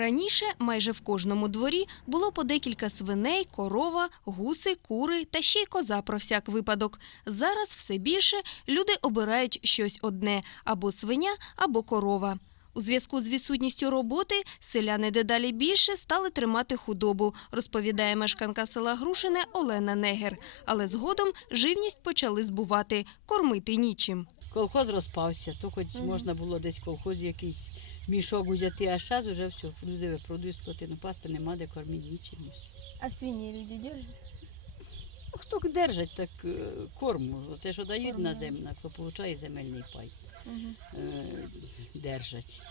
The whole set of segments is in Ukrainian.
Раніше майже в кожному дворі було по декілька свиней, корова, гуси, кури та ще й коза про всяк випадок. Зараз все більше люди обирають щось одне – або свиня, або корова. У зв'язку з відсутністю роботи селяни дедалі більше стали тримати худобу, розповідає мешканка села Грушине Олена Негер. Але згодом живність почали збувати, кормити нічим. Колхоз розпався, то хоч можна було десь колхоз якийсь мішок взяти, а зараз вже все, люди випродують скотину, пасти нема де кормити нічим. А свині люди держать? Ну, Хто держать, так е, корму. Це що дають на землю, хто отримує земельний пай, е, держать.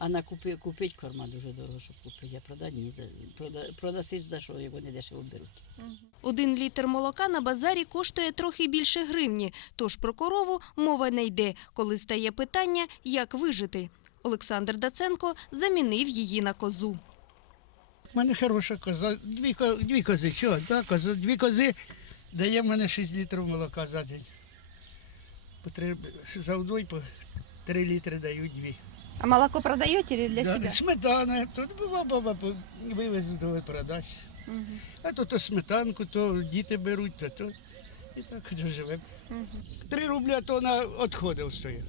А на купи, купити корма дуже дорого, щоб купити, а продати ні. За, прода, продасиш за що, його не дешево беруть. Один літр молока на базарі коштує трохи більше гривні, тож про корову мова не йде, коли стає питання, як вижити. Олександр Даценко замінив її на козу. У мене хороша коза, дві, дві кози, чого? Да, коза, дві кози дає в мене 6 літрів молока за день. По три, за вдвоє по 3 літри дають дві. А молоко продаете или для Да, себя? Сметана, тут бува баба по- то продасть. Мгм. А то, то сметанку, то діти беруть, то то. І так живемо. Три рубля тонна відходів стоїть.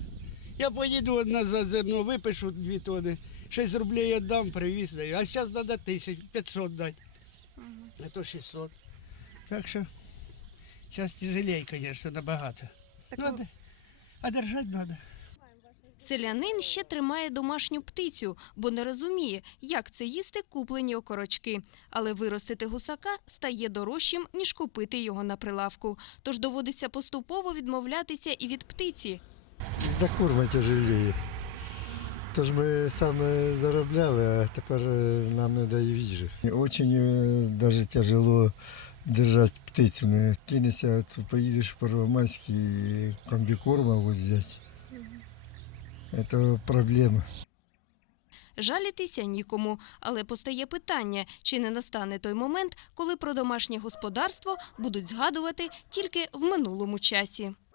Я поїду на за зерно, випишу дві тони, 6 рублей віддам, привіз даю. А зараз треба тисяч, 500 дати. А то 600. Так що зараз тяжелее, звісно, набагато. Надо. А держати треба. Селянин ще тримає домашню птицю, бо не розуміє, як це їсти куплені окорочки. Але виростити гусака стає дорожчим, ніж купити його на прилавку. Тож доводиться поступово відмовлятися і від птиці. За курма тяжелее. Тож ми саме заробляли, а тепер е, нам не дає їжі. Очень е, даже тяжело держати птицю. То поїдеш в Первомайський комбікорма взяти. Это проблема. Жалітися нікому, але постає питання, чи не настане той момент, коли про домашнє господарство будуть згадувати тільки в минулому часі.